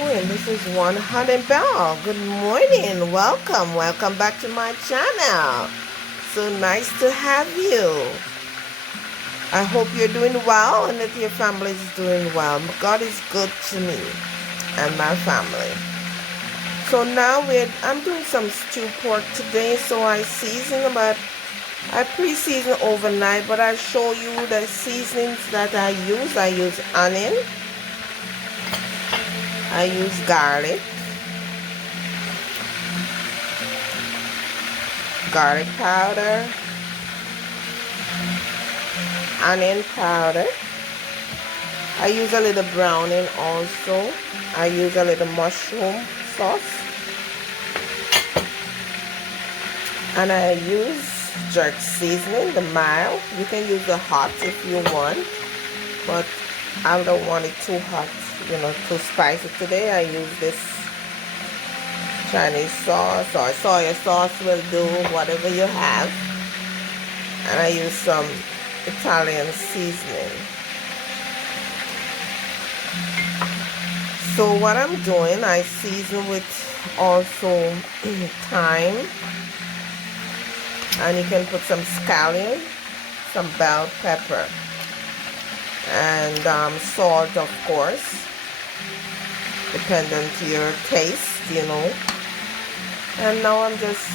doing? This is One Honey Bell. Good morning. Welcome back to my channel. So nice to have you. I hope you're doing well and that your family is doing well. God is good to me and my family. So now I'm doing some stewed pork today. So I pre-season overnight, but I show you the seasonings that I use. I use onion. I use garlic powder, onion powder. I use a little browning also. I use a little mushroom sauce. And I use jerk seasoning, the mild. You can use the hot if you want, but I don't want it too hot, too spicy. Today I use this Chinese sauce or soya sauce will do, whatever you have. And I use some Italian seasoning. So what I'm doing, I season with also thyme. And you can put some scallion, some bell pepper, and salt, of course, depending to your taste, And now I'm just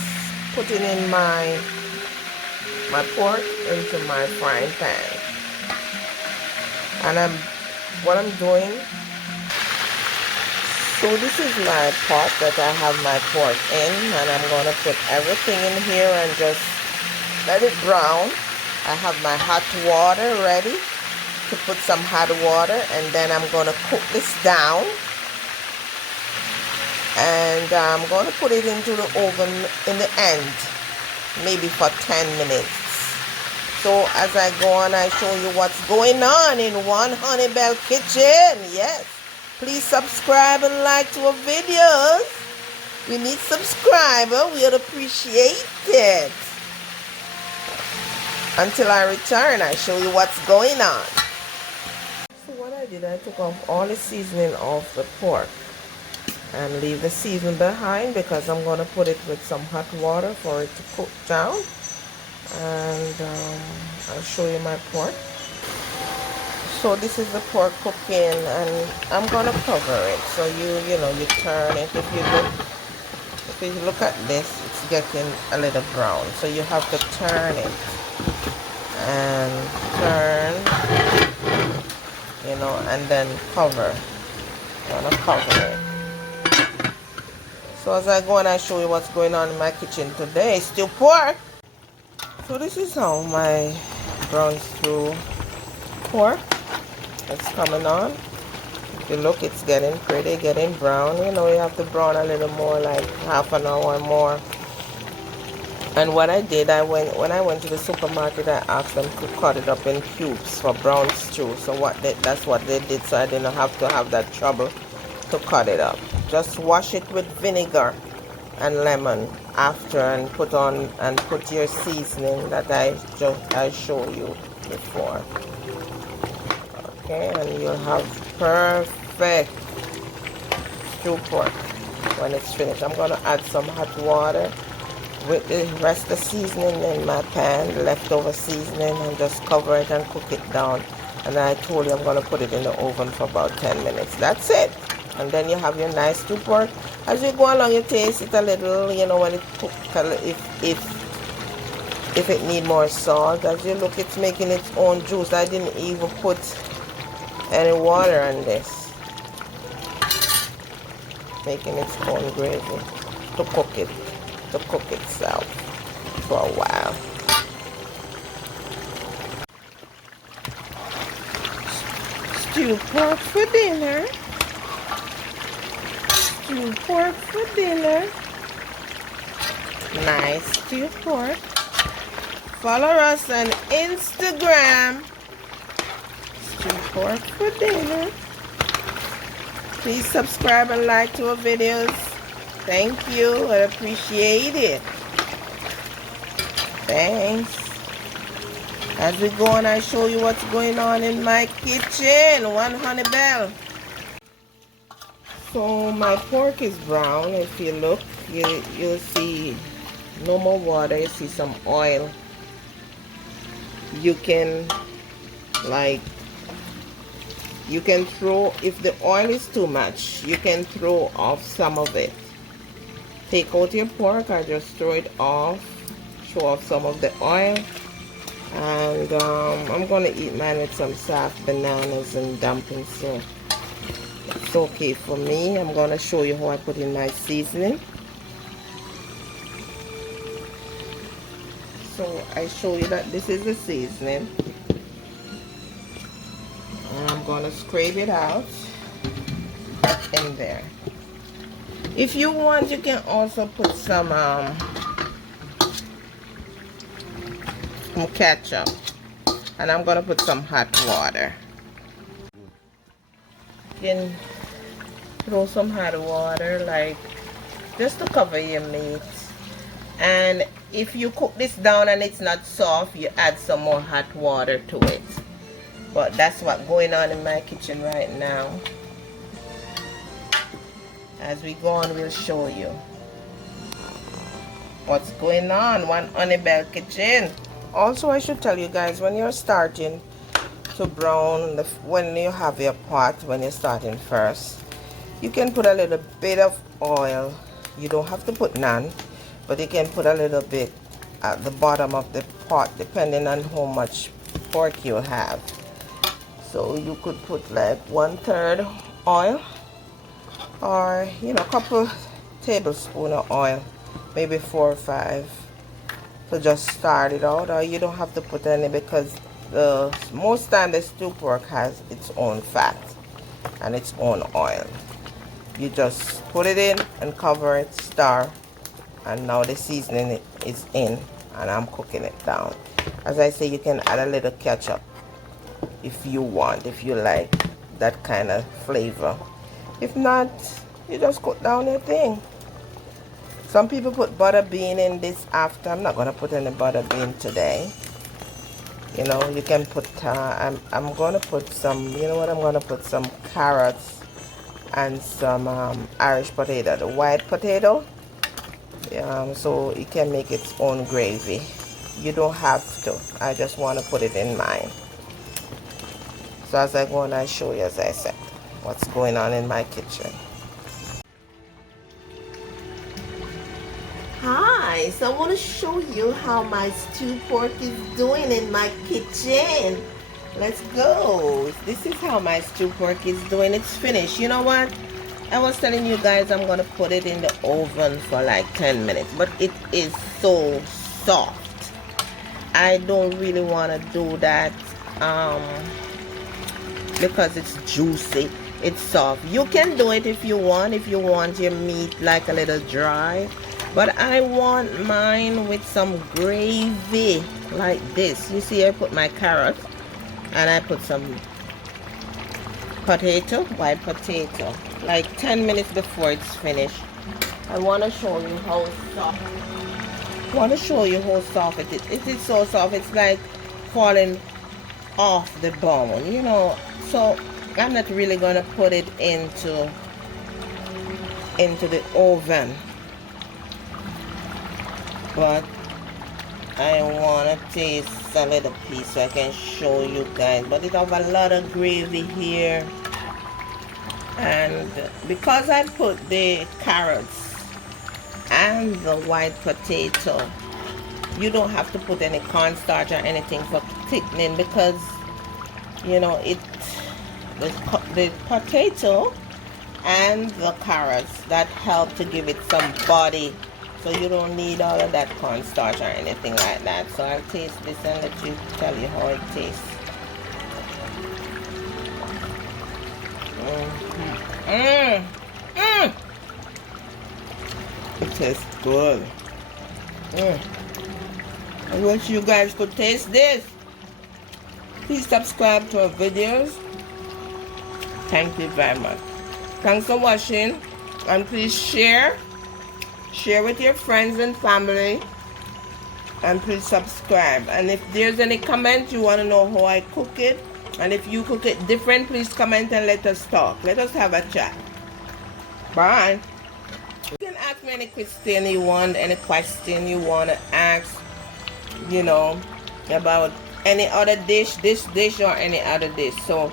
putting in my pork into my frying pan. And what I'm doing, so this is my pot that I have my pork in, and I'm going to put everything in here and just let it brown. I have my hot water ready to put some hot water, and then I'm going to cook this down. And I'm going to put it into the oven in the end, maybe for 10 minutes. So as I go on, I show you what's going on in One Honey Bell Kitchen. Yes. Please subscribe and like to our videos. We need subscribers. We would appreciate it. Until I return, I show you what's going on. So what I did, I took off all the seasoning off the pork and leave the seasoning behind because I'm going to put it with some hot water for it to cook down. And I'll show you my pork. So this is the pork cooking, and I'm gonna cover it. So you turn it. If you look at this, it's getting a little brown. So you have to turn it and turn, and then cover. I'm gonna cover it. So as I go and I show you what's going on in my kitchen today, stewed pork. So this is how my brown stew pork. It's coming on. If you look, it's getting pretty, getting brown. You have to brown a little more, like half an hour more. And what I did, when I went to the supermarket, I asked them to cut it up in cubes for brown stew. So that's what they did, so I didn't have to have that trouble to cut it up. Just wash it with vinegar and lemon after, and put your seasoning that I showed you before. Okay, and you'll have perfect stewed pork when it's finished. I'm going to add some hot water with the rest of the seasoning in my pan, the leftover seasoning, and just cover it and cook it down. And I told you I'm going to put it in the oven for about 10 minutes. That's it. And then you have your nice stewed pork. As you go along, you taste it a little, when it cooks, if it need more salt. As you look, it's making its own juice. I didn't even put any water on this, making its own gravy to cook itself for a while. Stewed pork for dinner. Stewed pork for dinner. Nice stewed pork. Follow us on Instagram. Stewed pork for dinner. Please subscribe and like to our videos. Thank you. I appreciate it. Thanks. As we go on, I show you what's going on in my kitchen. One Honey Bell. So my pork is brown. If you look, you'll see no more water. You see some oil. You can you can throw, if the oil is too much, you can throw off some of it. Take out your pork or just throw it off, show off some of the oil. And I'm gonna eat mine with some soft bananas and dumplings, so it's okay for me. I'm gonna show you how I put in my seasoning. So I show you that this is the seasoning, and I'm gonna scrape it out in there. If you want, you can also put some ketchup, and I'm gonna put some hot water. You can throw some hot water, like just to cover your meat. And if you cook this down and it's not soft, you add some more hot water to it. But that's what's going on in my kitchen right now. As we go on, we'll show you what's going on. One Honey Bell kitchen. Also, I should tell you guys, when you're starting to brown, when you have your pot, when you're starting first, you can put a little bit of oil. You don't have to put none, but you can put a little bit at the bottom of the pot, depending on how much pork you have. So you could put like 1/3 oil, or a couple tablespoons of oil, maybe 4 or 5, to just start it out. Or you don't have to put any, because most time the stew pork has its own fat and its own oil. You just put it in and cover it, stir, and now the seasoning is in, and I'm cooking it down. As I say, you can add a little ketchup if you want, if you like that kind of flavor. If not, you just cook down your thing. Some people put butter bean in this after. I'm not gonna put any butter bean today. You can put I'm gonna put some, I'm gonna put some carrots and some Irish potato, the white potato, so it can make its own gravy. You don't have to. I just want to put it in mine. So as I go on, I show you, as I said, what's going on in my kitchen. Hi, so I want to show you how my stew pork is doing in my kitchen. Let's go. This is how my stew pork is doing. It's finished. You know what? I was telling you guys I'm going to put it in the oven for like 10 minutes. But it is so soft. I don't really want to do that because it's juicy. It's soft. You can do it if you want. If you want your meat like a little dry. But I want mine with some gravy like this. You see, I put my carrot. And I put some potato, white potato, like 10 minutes before it's finished. I want to show you how soft. It is. It is so soft. It's like falling off the bone, So I'm not really going to put it into the oven. But I want to taste a little piece so I can show you guys. But it have a lot of gravy here. And because I put the carrots and the white potato, you don't have to put any cornstarch or anything for thickening, because the potato and the carrots, that help to give it some body. So you don't need all of that cornstarch or anything like that. So I'll taste this and let you tell you how it tastes. It tastes good. I wish you guys could taste this. Please subscribe to our videos. Thank you very much. Thanks for watching, and please share with your friends and family, and please subscribe. And if there's any comment you want to know how I cook it, and if you cook it different, please comment and let us talk. Let us have a chat. Bye. You can ask me any question you want, to ask, you know, about any other dish, this dish or any other dish. So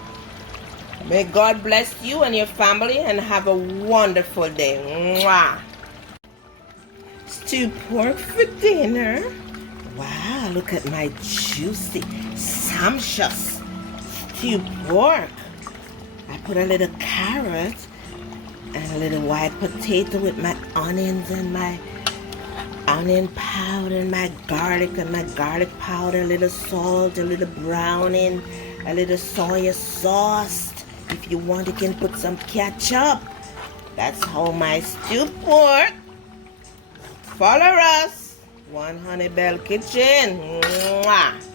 may God bless you and your family and have a wonderful day. Mwah. Stewed pork for dinner. Wow, look at my juicy, sumptuous stewed pork. I put a little carrot and a little white potato with my onions and my onion powder and my garlic powder, a little salt, a little browning, a little soya sauce. If you want, you can put some ketchup. That's how my stewed pork. Follow us. One Honey Bell Kitchen. Mwah.